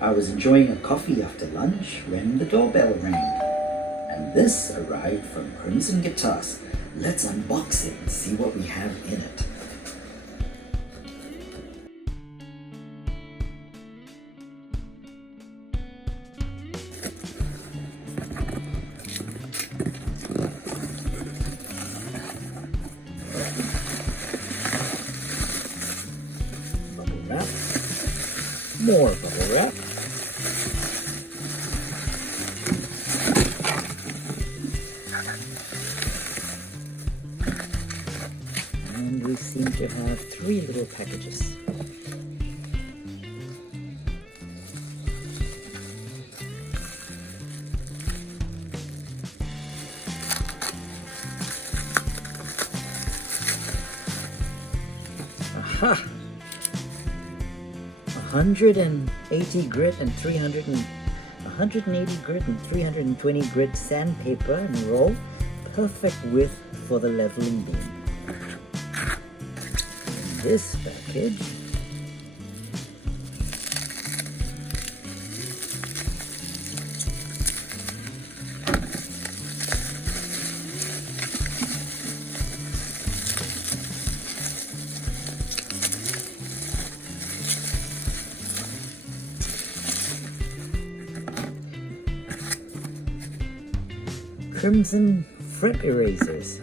I was enjoying a coffee after lunch when the doorbell rang. And this arrived from Crimson Guitars. Let's unbox it and see what we have in it. Bubble wrap. More bubble wrap. And we seem to have 3 little packages. Aha! 180 grit and 180 grit and 320 grit sandpaper and roll. Perfect width for the leveling beam. In this package, Crimson fret erasers,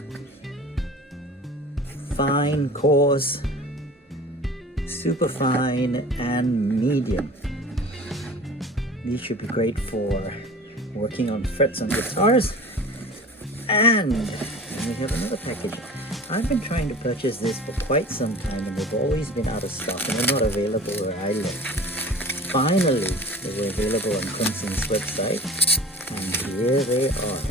fine, coarse, super fine, and medium. These should be great for working on frets on guitars. And we have another package. I've been trying to purchase this for quite some time and they've always been out of stock and they're not available where I live. Finally, they were available on Crimson's website, and here they are.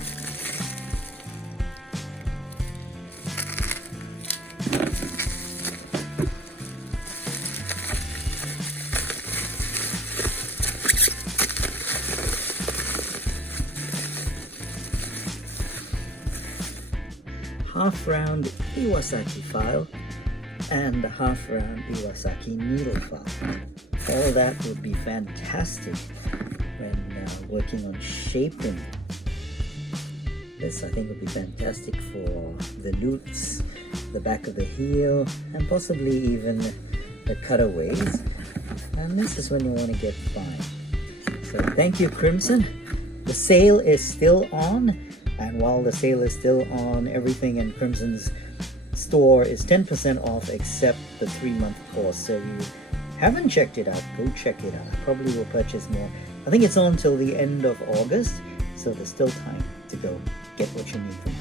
Half-round Iwasaki file and a half-round Iwasaki needle file. All that would be fantastic when working on shaping. This I think would be fantastic for the loops, the back of the heel, and possibly even the cutaways. And this is when you want to get fine. So thank you, Crimson. The sale is still on. And while the sale is still on, everything in Crimson's store is 10% off except the 3-month course. So if you haven't checked it out, go check it out. I probably will purchase more. I think it's on till the end of August, so there's still time to go get what you need from